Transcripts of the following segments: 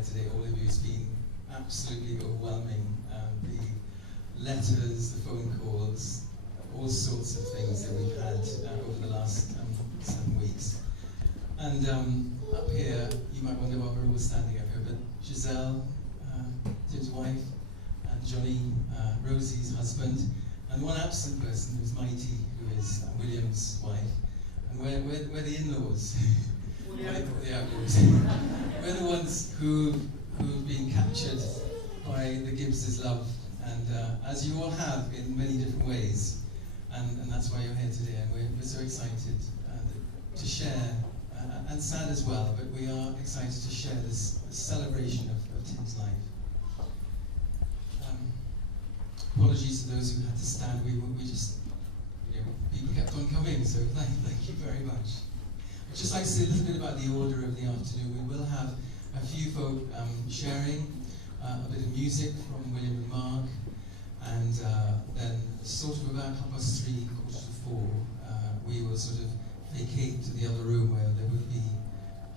here today, all of you. It's been absolutely overwhelming. The letters, the phone calls, all sorts of things that we've had over the last 7 weeks. And up here, you might wonder why we're all standing up here, but Giselle, Tim's wife, and Johnny, Rosie's husband, and one absent person who's Mighty, who is William's wife. And we're the in-laws. The outlaws. We're the ones who've been captured by the Gibbs' love, and as you all have in many different ways, and that's why you're here today. And we're so excited to share, and sad as well, but we are excited to share this celebration of Tim's life. Apologies to those who had to stand. We just, people kept on coming, so thank you very much. I'd just like to say a little bit about the order of the afternoon. We will have a few folk sharing a bit of music from William and Mark, and then sort of about 3:30, 4:45, we will sort of vacate to the other room where there will be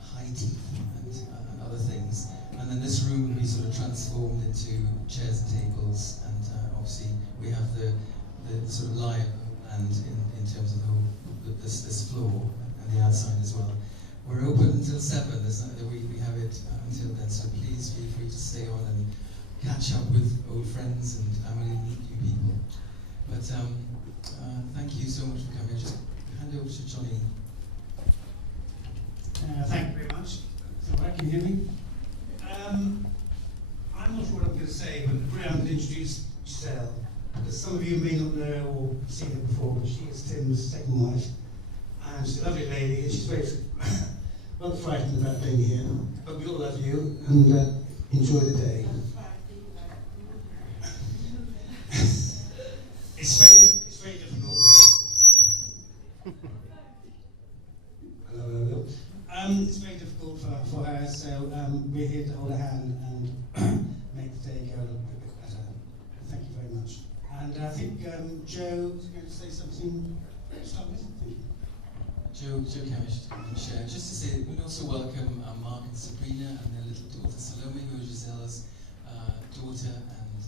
high tea and other things. And then this room will be sort of transformed into chairs and tables, and obviously we have the sort of live and in terms of this floor and the outside as well. We're open until 7. We have it until then, so please feel free to stay on and catch up with old friends and family and meet new people. But thank you so much for coming. Just hand over to Johnny. Thank you very much. So, can you hear me? I'm not sure what I'm going to say, but around to introduce Giselle, because some of you may not know or seen her before, but she is Tim's second wife, and she's a lovely lady, and she's very rather frightened about being here, but we all love you, and enjoy the day. It's very difficult. Hello. It's very difficult for her, so we're here to hold her hand and make the day go a little bit better. Thank you very much. And I think Joe is going to say something to start with. Joe Camish can share. Just to say, we'd also welcome Mark and Sabrina and their little daughter Salome, who is Giselle's daughter and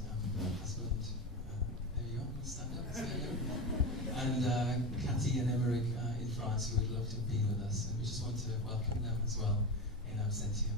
husband. There you are, stand up, say hello. And Cathy and Emmerich in France, who would love to be with us. And we just want to welcome them as well in absentia.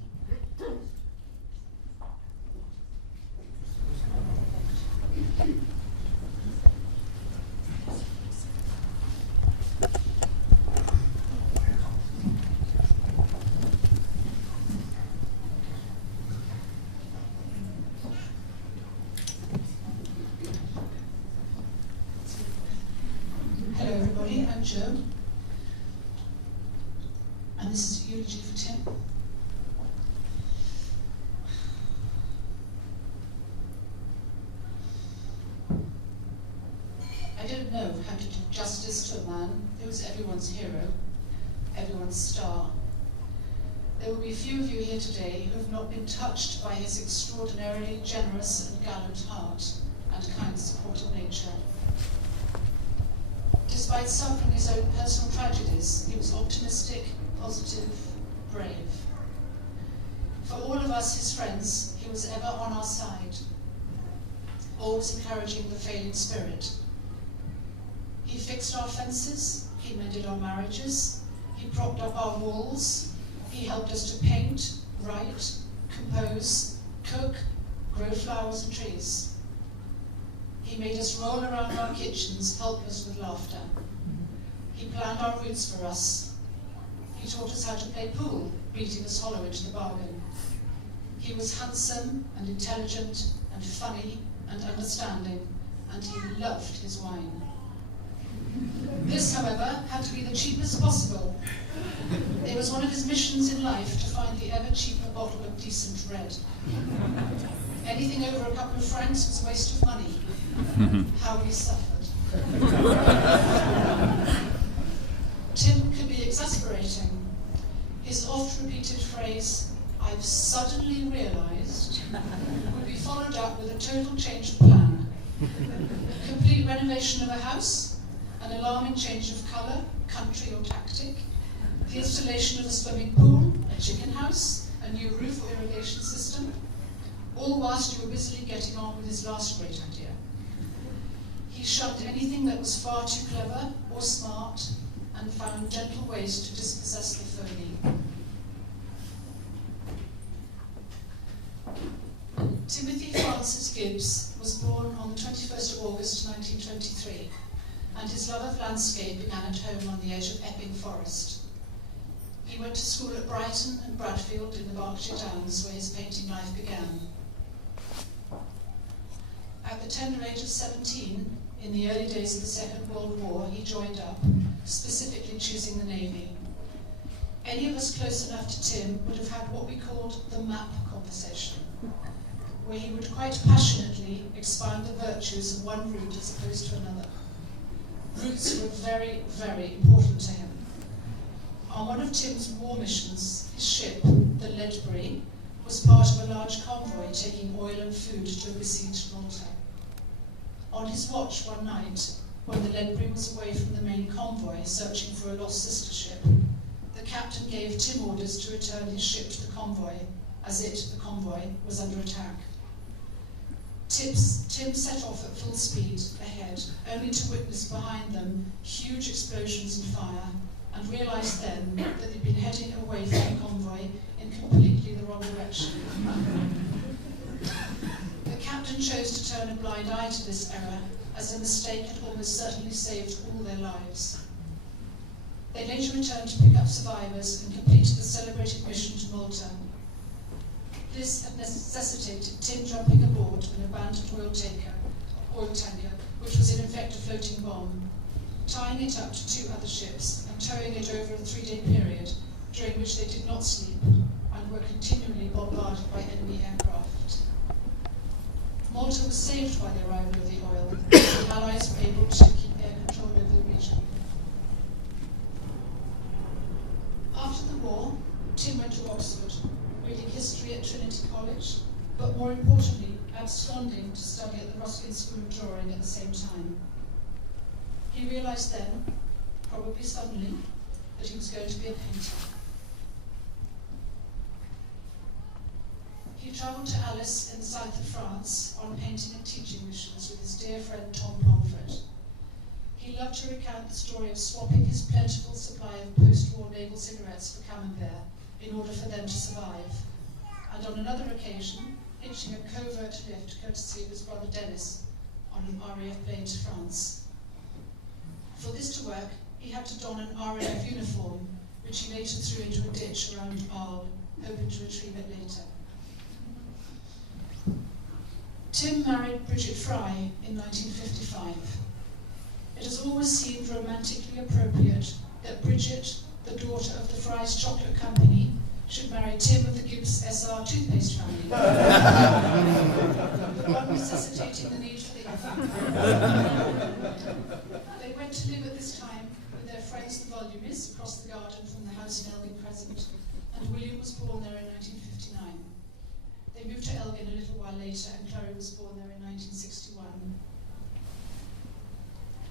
Hello everybody, I'm Jo, and this is a eulogy for Tim. I don't know how to do justice to a man who was everyone's hero, everyone's star. There will be few of you here today who have not been touched by his extraordinarily generous and gallant heart and kind, supportive nature. Despite suffering his own personal tragedies, he was optimistic, positive, brave. For all of us, his friends, he was ever on our side, always encouraging the failing spirit. He fixed our fences, he mended our marriages, he propped up our walls, he helped us to paint, write, compose, cook, grow flowers and trees. He made us roll around our kitchens, helpless with laughter. He planned our routes for us. He taught us how to play pool, beating us hollow into the bargain. He was handsome and intelligent and funny and understanding, and he loved his wine. This, however, had to be the cheapest possible. It was one of his missions in life to find the ever cheaper bottle of decent red. Anything over a couple of francs was a waste of money. How we suffered. Tim could be exasperating. His oft-repeated phrase, "I've suddenly realised," would be followed up with a total change of plan. Complete renovation of a house, an alarming change of colour, country or tactic, the installation of a swimming pool, a chicken house, a new roof or irrigation system, all whilst you were busily getting on with his last great idea. He shunned anything that was far too clever or smart, and found gentle ways to dispossess the phony. Timothy Francis Gibbs was born on the 21st of August 1923, and his love of landscape began at home on the edge of Epping Forest. He went to school at Brighton and Bradfield in the Berkshire Downs, where his painting life began. At the tender age of 17, in the early days of the Second World War, he joined up, specifically choosing the Navy. Any of us close enough to Tim would have had what we called the map conversation, where he would quite passionately expound the virtues of one route as opposed to another. Routes were very, very important to him. On one of Tim's war missions, his ship, the Ledbury, was part of a large convoy taking oil and food to a besieged Malta. On his watch one night, when the Ledbury was away from the main convoy searching for a lost sister ship, the captain gave Tim orders to return his ship to the convoy, as it, the convoy, was under attack. Tim set off at full speed ahead, only to witness behind them huge explosions and fire, and realised then that they'd been heading away from the convoy in completely the wrong direction. The captain chose to turn a blind eye to this error, as the mistake had almost certainly saved all their lives. They later returned to pick up survivors and completed the celebrated mission to Malta. This had necessitated Tim jumping aboard an abandoned oil tanker, which was in effect a floating bomb, tying it up to 2 other ships and towing it over a 3-day period, during which they did not sleep and were continually bombarded by enemy aircraft. Malta was saved by the arrival of the oil, and the Allies were able to keep air control over the region. After the war, Tim went to Oxford, reading history at Trinity College, but more importantly, absconding to study at the Ruskin School of Drawing at the same time. He realised then, probably suddenly, that he was going to be a painter. He travelled to Alice in the south of France on painting and teaching missions with his dear friend Tom Pomfret. He loved to recount the story of swapping his plentiful supply of post-war naval cigarettes for Camembert in order for them to survive, and on another occasion, hitching a covert lift courtesy of his brother Dennis on an RAF plane to France. For this to work, he had to don an RAF uniform, which he later threw into a ditch around Arles, hoping to retrieve it later. Tim married Bridget Fry in 1955. It has always seemed romantically appropriate that Bridget, the daughter of the Fry's Chocolate Company, should marry Tim of the Gibbs SR toothpaste family, the one necessitating the need for the other. They went to live at this time with their friends the Volumis across the garden from the house in Elgin Crescent, and William was born there in 1959. They moved to Elgin a little while later, and Chloe was born there in 1961.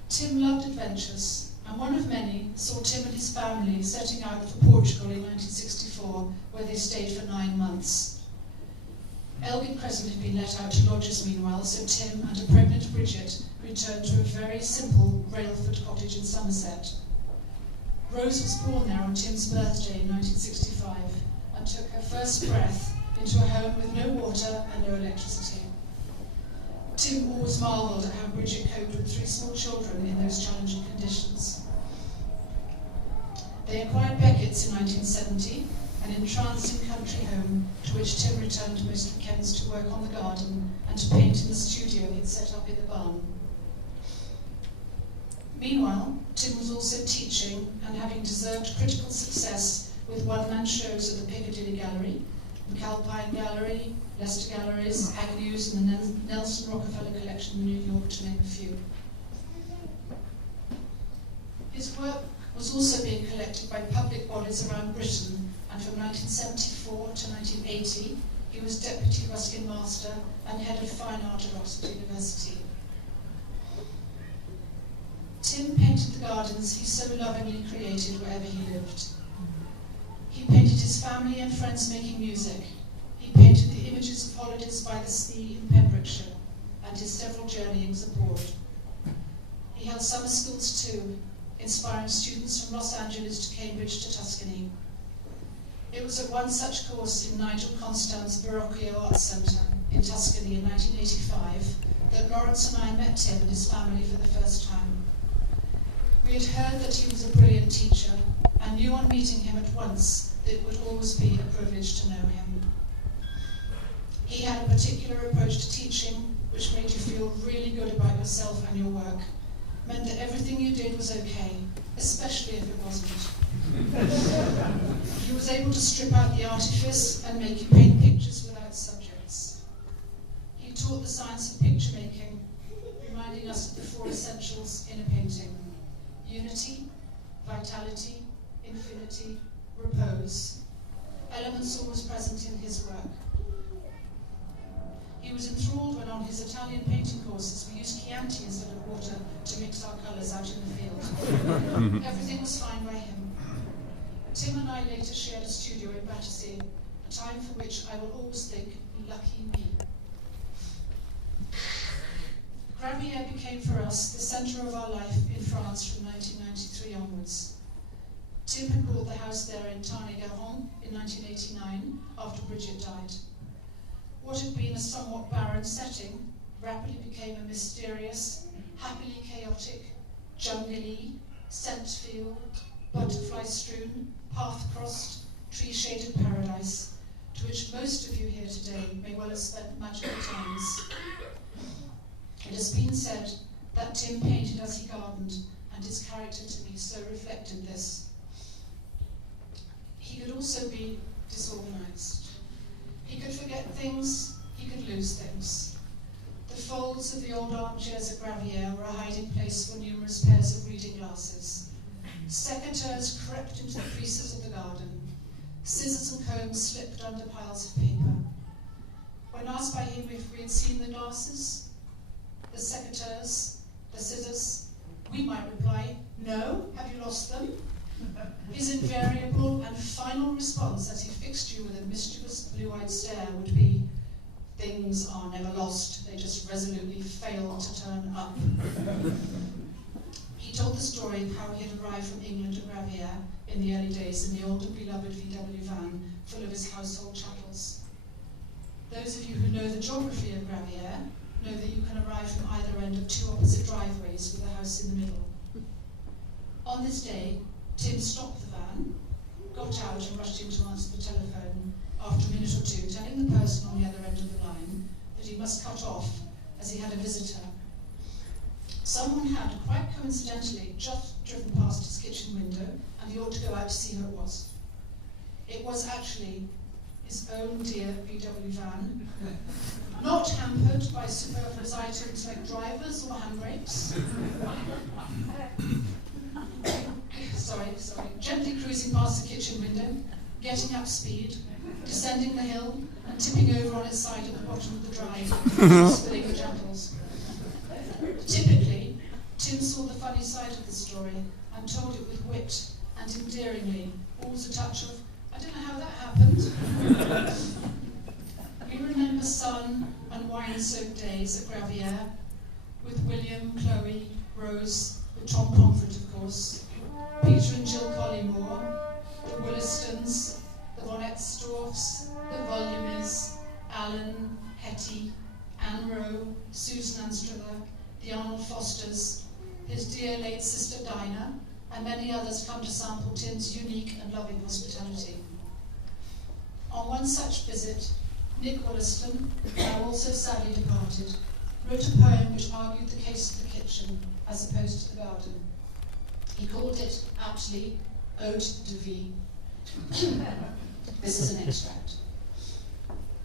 Tim loved adventures, and one of many saw Tim and his family setting out for Portugal in 1964, where they stayed for 9 months. Elgin Crescent had been let out to lodgers meanwhile, so Tim and a pregnant Bridget returned to a very simple railford cottage in Somerset. Rose was born there on Tim's birthday in 1965 and took her first breath into a home with no water and no electricity. Tim always marvelled at how Bridget coped with 3 small children in those challenging conditions. They acquired Beckett's in 1970, an entrancing country home to which Tim returned most weekends to work on the garden and to paint in the studio he'd set up in the barn. Meanwhile, Tim was also teaching and having deserved critical success with one-man shows at the Piccadilly Gallery, the Calpine Gallery, Leicester Galleries, Agnew's, and the Nelson Rockefeller Collection in New York, to name a few. His work was also being collected by public bodies around Britain, and from 1974 to 1980, he was Deputy Ruskin Master and Head of Fine Art at Oxford University. Tim painted the gardens he so lovingly created wherever he lived. He painted his family and friends making music. He painted the images of holiday holidays by the sea in Pembrokeshire and his several journeyings abroad. He held summer schools too, inspiring students from Los Angeles to Cambridge to Tuscany. It was at one such course in Nigel Constant's Verrocchio Arts Centre in Tuscany in 1985 that Lawrence and I met Tim and his family for the first time. We had heard that he was a brilliant teacher and knew on meeting him at once that it would always be a privilege to know him. He had a particular approach to teaching which made you feel really good about yourself and your work, meant that everything you did was okay, especially if it wasn't. He was able to strip out the artifice and make you paint pictures without subjects. He taught the science of picture making, reminding us of the 4 essentials in a painting: unity, vitality, infinity, repose, elements always present in his work. He was enthralled when on his Italian painting courses we used Chianti instead of water to mix our colours out in the field. Everything was fine by him. Tim and I later shared a studio in Battersea, a time for which I will always think, lucky me. Gravier became for us the centre of our life in France from 1993 onwards. Tim had bought the house there in Tarn-et-Garonne in 1989 after Bridget died. What had been a somewhat barren setting rapidly became a mysterious, happily chaotic, jungly, scent-filled, butterfly-strewn, path-crossed, tree-shaded paradise to which most of you here today may well have spent magical times. It has been said that Tim painted as he gardened, and his character to me so reflected this. He could also be disorganised. He could forget things, he could lose things. The folds of the old armchairs at Gravier were a hiding place for numerous pairs of reading glasses. Secateurs crept into the creases of the garden. Scissors and combs slipped under piles of paper. When asked by him if we had seen the glasses, the secateurs, the scissors, we might reply, "No, have you lost them?" His invariable and final response as he fixed you with a mischievous blue-eyed stare would be, "Things are never lost, they just resolutely fail to turn up." He told the story of how he had arrived from England to Gravier in the early days in the old and beloved VW van full of his household chattels. Those of you who know the geography of Gravier know that you can arrive from either end of 2 opposite driveways with a house in the middle. On this day, Tim stopped the van, got out and rushed in to answer the telephone after a minute or two, telling the person on the other end of the line that he must cut off as he had a visitor. Someone had, quite coincidentally, just driven past his kitchen window and he ought to go out to see who it was. It was actually his own dear VW van, not hampered by superfluous items like drivers or handbrakes. Gently cruising past the kitchen window, getting up speed, descending the hill, and tipping over on its side at the bottom of the drive, spilling the chattels. Typically, Tim saw the funny side of the story and told it with wit and endearingly, always a touch of, "I don't know how that happened." We remember sun and wine-soaked days at Gravier, with William, Chloe, Rose, with Tom Pomfret, of course, Peter and Jill Collymore, the Willistons, the Von Etzdorfs, the Volumys, Alan, Hetty, Anne Rowe, Susan Anstruther, the Arnold Fosters, his dear late sister Dinah, and many others come to sample Tim's unique and loving hospitality. On one such visit, Nick Williston, now also sadly departed, wrote a poem which argued the case of the kitchen as opposed to the garden. He called it, aptly, Ode de Vie. This is an extract.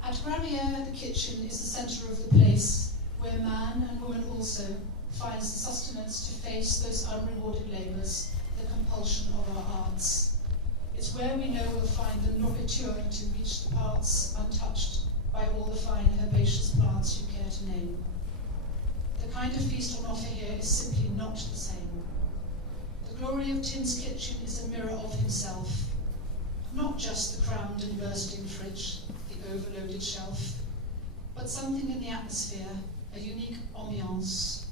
At Gravier, the kitchen is the centre of the place where man and woman also finds the sustenance to face those unrewarded labours, the compulsion of our arts. It's where we know we'll find the nourriture to reach the parts untouched by all the fine herbaceous plants you care to name. The kind of feast on offer here is simply not the same. The glory of Tim's kitchen is a mirror of himself, not just the crammed and bursting fridge, the overloaded shelf. but something in the atmosphere, a unique ambiance.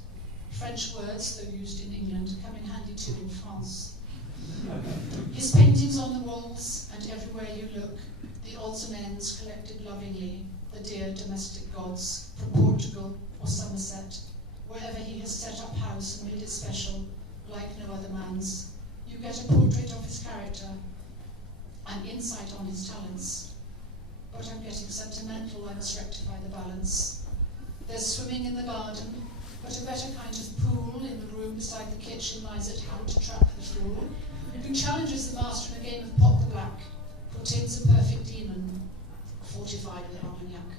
French words, though used in England, come in handy too in France. His paintings on the walls, and everywhere you look, the odds and ends collected lovingly, the dear domestic gods, from Portugal or Somerset, wherever he has set up house and made it special, like no other man's. You get a portrait of his character, and insight on his talents. But I'm getting sentimental, I must rectify the balance. There's swimming in the garden, but a better kind of pool in the room beside the kitchen lies at how to trap the fool, who challenges the master in a game of Pop the Black, for Tim's a perfect demon, fortified with Armagnac.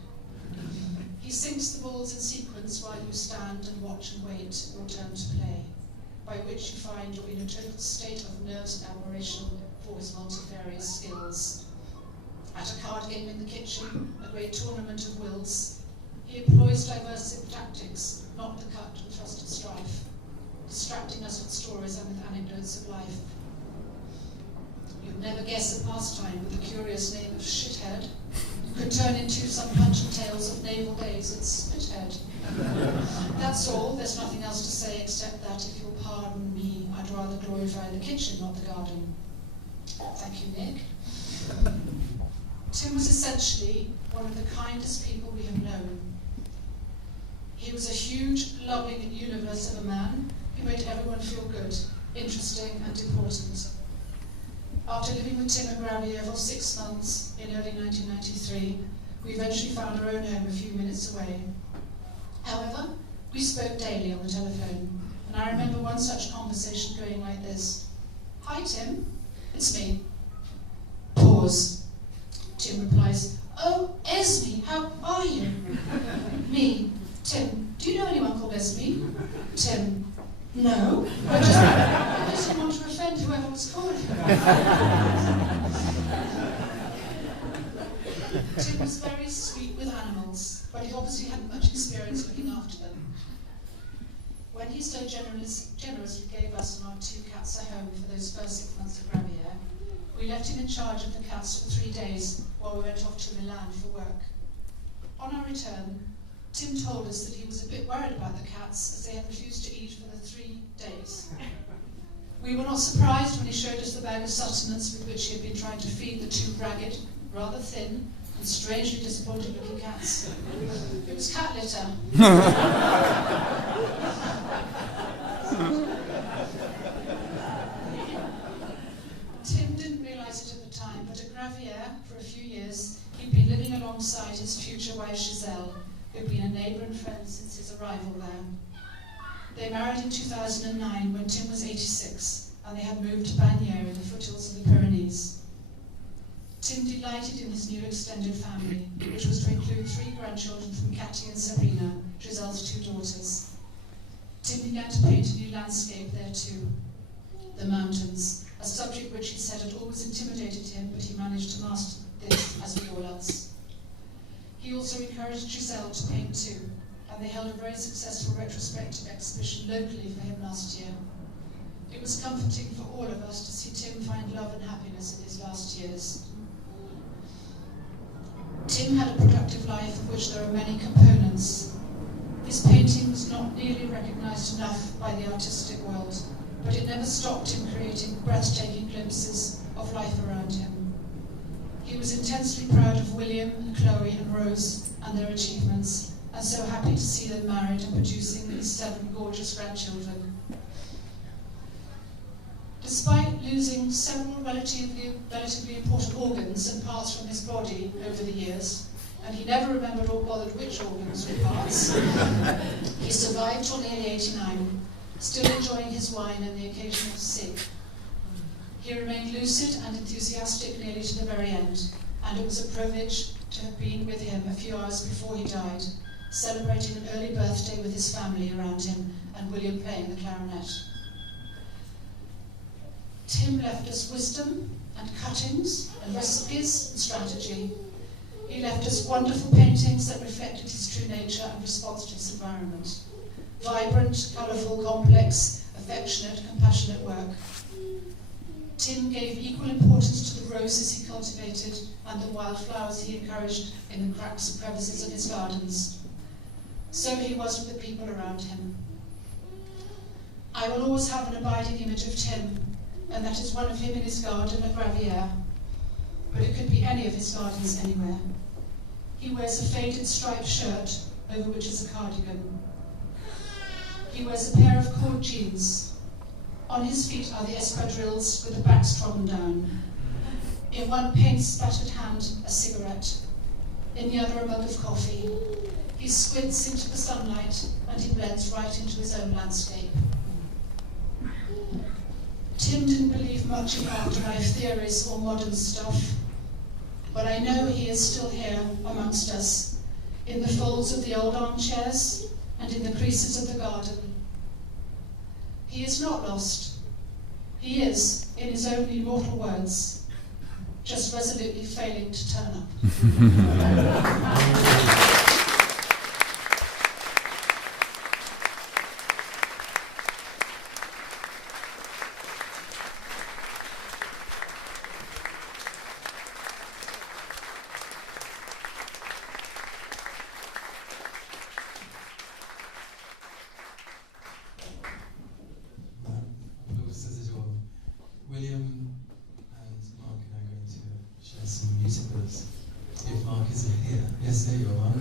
He sinks the balls in sequence while you stand and watch and wait, your turn to play, by which you find you're in a total state of nerves and admiration for his multifarious skills. At a card game in the kitchen, a great tournament of wills, he employs diversive tactics, not the cut and thrust of strife, distracting us with stories and with anecdotes of life. You'd never guess a pastime with the curious name of shithead could turn into some pungent tales of naval days at Spithead. That's all, there's nothing else to say except that, if you'll pardon me, I'd rather glorify the kitchen, not the garden. Thank you, Nick. Tim was essentially one of the kindest people we have known. He was a huge, loving universe of a man who made everyone feel good, interesting and important. After living with Tim at Gravier for 6 months in early 1993, we eventually found our own home a few minutes away. However, we spoke daily on the telephone, and I remember one such conversation going like this. Hi Tim, it's me. Pause. Tim replies, oh, Esme, how are you? Me, Tim, do you know anyone called Esme? Tim, no, I just didn't want to offend whoever was calling. Tim was very sweet with animals, but he obviously hadn't much experience looking after them. When he so generously gave us and our 2 cats a home for those first 6 months at Gravier, we left him in charge of the cats for 3 days while we went off to Milan for work. On our return, Tim told us that he was a bit worried about the cats as they had refused to eat for the 3 days. We were not surprised when he showed us the bag of sustenance with which he had been trying to feed the 2 ragged, rather thin, and strangely disappointed looking cats. It was cat litter. Tim didn't realise it at the time, but at Gravier, for a few years, he'd been living alongside his future wife Giselle, who'd been a neighbour and friend since his arrival there. They married in 2009 when Tim was 86, and they had moved to Bagnères in the foothills of the Pyrenees. Tim delighted in his new extended family, which was to include 3 grandchildren from Cathy and Sabrina, Giselle's 2 daughters. Tim began to paint a new landscape there too, the mountains, a subject which he said had always intimidated him, but he managed to master this as with all else. He also encouraged Giselle to paint too, and they held a very successful retrospective exhibition locally for him last year. It was comforting for all of us to see Tim find love and happiness in his last years. Tim had a productive life of which there are many components. His painting was not nearly recognised enough by the artistic world, but it never stopped him creating breathtaking glimpses of life around him. He was intensely proud of William, Chloe and Rose and their achievements, and so happy to see them married and producing these 7 gorgeous grandchildren. Despite losing several relatively important organs and parts from his body over the years, and he never remembered or bothered which organs or parts, he survived till nearly 89, still enjoying his wine and the occasional cig. He remained lucid and enthusiastic nearly to the very end, and it was a privilege to have been with him a few hours before he died, celebrating an early birthday with his family around him and William playing the clarinet. Tim left us wisdom and cuttings and recipes and strategy. He left us wonderful paintings that reflected his true nature and response to his environment. Vibrant, colourful, complex, affectionate, compassionate work. Tim gave equal importance to the roses he cultivated and the wildflowers he encouraged in the cracks and crevices of his gardens. So he was with the people around him. I will always have an abiding image of Tim, and that is one of him in his garden at Gravier, but it could be any of his gardens anywhere. He wears a faded striped shirt over which is a cardigan. He wears a pair of cord jeans. On his feet are the espadrilles with the backs trodden down. In one paint-spattered hand, a cigarette. In the other, a mug of coffee. He squints into the sunlight, and he blends right into his own landscape. Tim didn't believe much in afterlife theories or modern stuff, but I know he is still here amongst us, in the folds of the old armchairs and in the creases of the garden. He is not lost. He is, in his own immortal words, just resolutely failing to turn up. William and Mark and I are going to share some music with us. If Mark is here. Yes, there you are, Mark.